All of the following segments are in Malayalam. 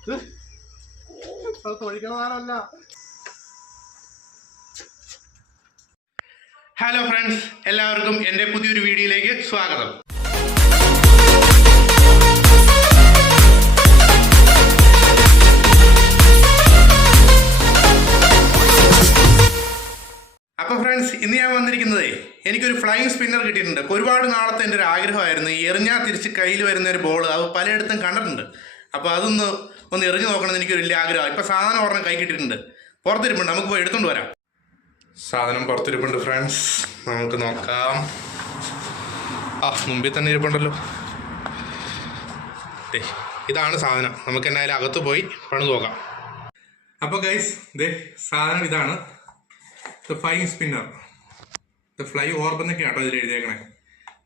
ഹലോ ഫ്രണ്ട്സ്, എല്ലാവർക്കും എൻ്റെ പുതിയൊരു വീഡിയോയിലേക്ക് സ്വാഗതം. അപ്പോൾ ഫ്രണ്ട്സ്, ഇന്ന് ഞാൻ വന്നിരിക്കുന്നത് എനിക്കൊരു ഫ്ലൈയിങ് സ്പിന്നർ കിട്ടിയിട്ടുണ്ട്. ഒരുപാട് നാളത്തെ എൻ്റെ ഒരു ആഗ്രഹമായിരുന്നു ഈ എറിഞ്ഞാൽ തിരിച്ച് കയ്യിൽ വരുന്ന ഒരു ബോൾ. അത് പലയിടത്തും കണ്ടിട്ടുണ്ട്. അപ്പോൾ അതൊന്ന് എറിഞ്ഞു നോക്കണമെന്ന് എനിക്കൊരു വലിയ ആഗ്രഹമാണ്. ഇപ്പോൾ സാധനം ഒരെണ്ണം കൈ കിട്ടിയിട്ടുണ്ട്, പുറത്തിരിപ്പുണ്ട്. നമുക്ക് പോയി എടുത്തുകൊണ്ട് വരാം. സാധനം പുറത്തിരിപ്പുണ്ട് ഫ്രണ്ട്സ്, നമുക്ക് നോക്കാം. മുമ്പിൽ തന്നെ ഇരിപ്പുണ്ടല്ലോ. ഇതാണ് സാധനം. നമുക്ക് എന്നായാലും അകത്ത് പോയി പണി നോക്കാം. അപ്പോൾ ഗൈസ്, സാധനം ഇതാണ്. ഫ്ലൈയിങ് സ്പിന്നർ, ഫ്ലൈ ഓർബ് എന്നൊക്കെ ആട്ടോ ഇതിൽ എഴുതിയേക്കണേ.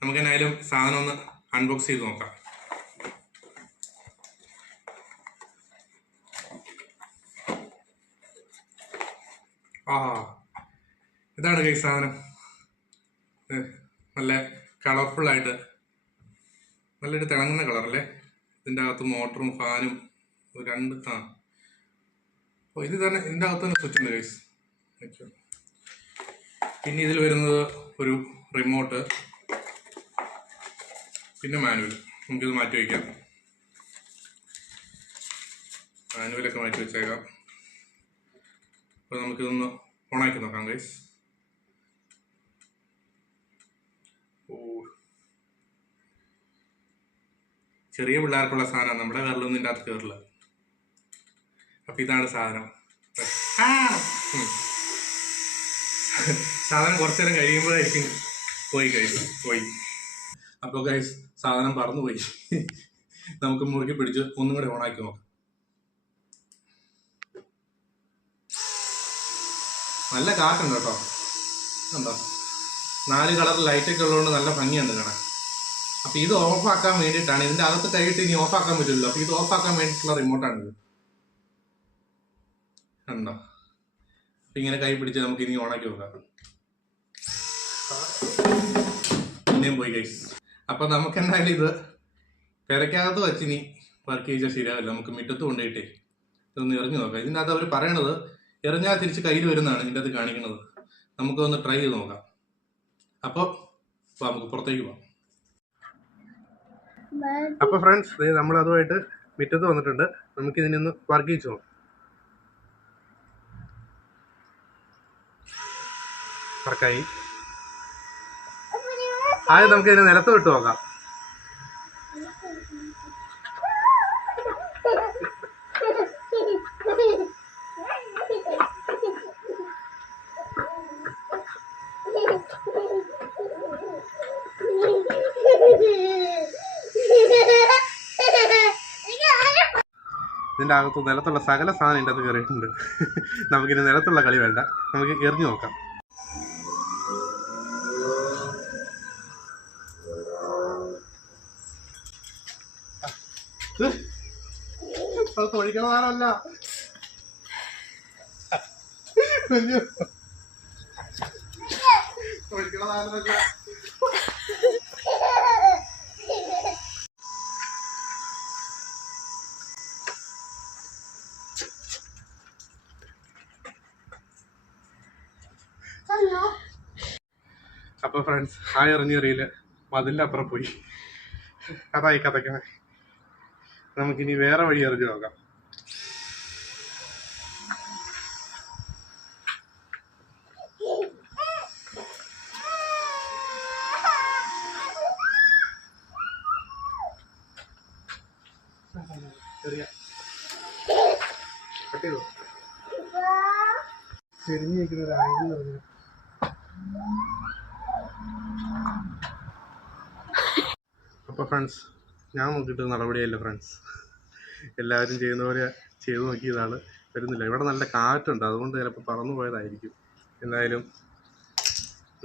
നമുക്ക് എന്നായാലും സാധനം ഒന്ന് അൺബോക്സ് ചെയ്ത് നോക്കാം. ഇതാണ് ഗൈസ് സാധനം. നല്ല കളർഫുള്ളായിട്ട് നല്ലൊരു തിളങ്ങുന്ന കളറല്ലേ. ഇതിൻ്റെ അകത്ത് മോട്ടറും ഫാനും രണ്ട് ഇത് തന്നെ. ഇതിൻ്റെ അകത്ത് തന്നെ സ്വിച്ച് ഉണ്ട് ഗൈസ്. പിന്നെ ഇതിൽ വരുന്നത് ഒരു റിമോട്ട്, പിന്നെ മാനുവൽ. നമുക്കിത് മാറ്റി വയ്ക്കാം. മാനുവലൊക്കെ മാറ്റി വെച്ചേക്കാം. അപ്പോൾ നമുക്കിതൊന്ന് ഓണാക്കി നോക്കാം ഗൈസ്. ചെറിയ പിള്ളേർക്കുള്ള സാധനം, നമ്മുടെ കയറിലൊന്നും ഇതിൻ്റെ അകത്ത് കയറില്ല. അപ്പം ഇതാണ് സാധനം. സാധനം കുറച്ചു നേരം കഴിയുമ്പോഴായിരിക്കും പോയി. അപ്പോൾ ഗൈസ്, സാധനം പറന്നുപോയി. നമുക്ക് മുറുക്കി പിടിച്ച് ഒന്നും കൂടെ ഓണാക്കി നോക്കാം. നല്ല കാറ്റുണ്ട് കേട്ടോ. എന്താ 4 കളർ ലൈറ്റൊക്കെ ഉള്ളതുകൊണ്ട് നല്ല ഭംഗിയുണ്ട് കാണാൻ. അപ്പോൾ ഇത് ഓഫാക്കാൻ വേണ്ടിയിട്ടാണ്. ഇതിൻ്റെ അകത്ത് കൈയിട്ട് ഇനി ഓഫാക്കാൻ പറ്റില്ലല്ലോ. അപ്പോൾ ഇത് ഓഫാക്കാൻ വേണ്ടിയിട്ടുള്ള റിമോട്ടാണിത്. കണ്ടോ? അപ്പം ഇങ്ങനെ കൈ പിടിച്ച് നമുക്ക് ഇനി ഓണാക്കി നോക്കാം. പിന്നെയും പോയി ഗൈസ്. അപ്പം നമുക്ക് എന്തായാലും ഇത് പെരക്കകത്ത് വെച്ചിനി വർക്ക് ചെയ്താൽ ശരിയാവില്ല. നമുക്ക് മുറ്റത്ത് കൊണ്ടുപോയിട്ടേ ഇതൊന്ന് എറിഞ്ഞു നോക്കാം. ഇതിൻ്റെ അകത്ത് അവർ പറയണത് എറിഞ്ഞാൽ തിരിച്ച് കയ്യിൽ വരുന്നതാണ് ഇതിൻ്റെ അകത്ത് കാണിക്കുന്നത്. നമുക്കൊന്ന് ട്രൈ ചെയ്ത് നോക്കാം. അപ്പോൾ നമുക്ക് പുറത്തേക്ക് പോകാം. അപ്പോൾ ഫ്രണ്ട്സ്, നമ്മൾ അതുമായിട്ട് മുറ്റത്ത് വന്നിട്ടുണ്ട്. നമുക്കിതിനൊന്ന് വർക്ക് ചെയ്ത് നോക്കാം. വർക്കായി. ആദ്യം നമുക്ക് ഇതിനെ നിലത്ത് വിട്ട് നോക്കാം. ഇതിൻ്റെ അകത്ത് നിലത്തുള്ള സകല സാധനം ഇതിൻ്റെ അകത്ത് കയറിയിട്ടുണ്ട്. നമുക്കിനി നിലത്തുള്ള കളി വേണ്ട, നമുക്ക് എറിഞ്ഞു നോക്കാം. തൊഴിക്കണതാണല്ല, തൊഴിക്കണതാണല്ല. അപ്പോൾ ഫ്രണ്ട്സ്, എറിഞ്ഞെറിയില് മതിലിൻ്റെ അപ്പുറം പോയി. കഥയ്ക്കണേ. നമുക്കിനി വേറെ വഴി എറിഞ്ഞു നോക്കാം. അപ്പോൾ ഫ്രണ്ട്സ്, ഞാൻ നോക്കിയിട്ട് നടപടിയല്ല ഫ്രണ്ട്സ്. എല്ലാവരും ചെയ്യുന്ന പോലെ ചെയ്ത് നോക്കിയതാണ്, വരുന്നില്ല. ഇവിടെ നല്ല കാറ്റുണ്ട്, അതുകൊണ്ട് ചിലപ്പോൾ പറന്നു പോയതായിരിക്കും. എന്തായാലും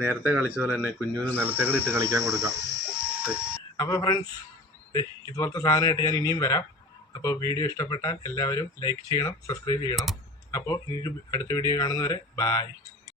നേരത്തെ കളിച്ച പോലെ തന്നെ കുഞ്ഞുവിന് നിലത്തേക്കൂടെ ഇട്ട് കളിക്കാൻ കൊടുക്കാം. അപ്പോൾ ഫ്രണ്ട്സ്, ഇതുപോലത്തെ സാധനമായിട്ട് ഞാൻ ഇനിയും വരാം. അപ്പോൾ വീഡിയോ ഇഷ്ടപ്പെട്ടാൽ എല്ലാവരും ലൈക്ക് ചെയ്യണം, സബ്സ്ക്രൈബ് ചെയ്യണം. അപ്പോൾ ഇനി അടുത്ത വീഡിയോ കാണുന്നവരെ ബായ്.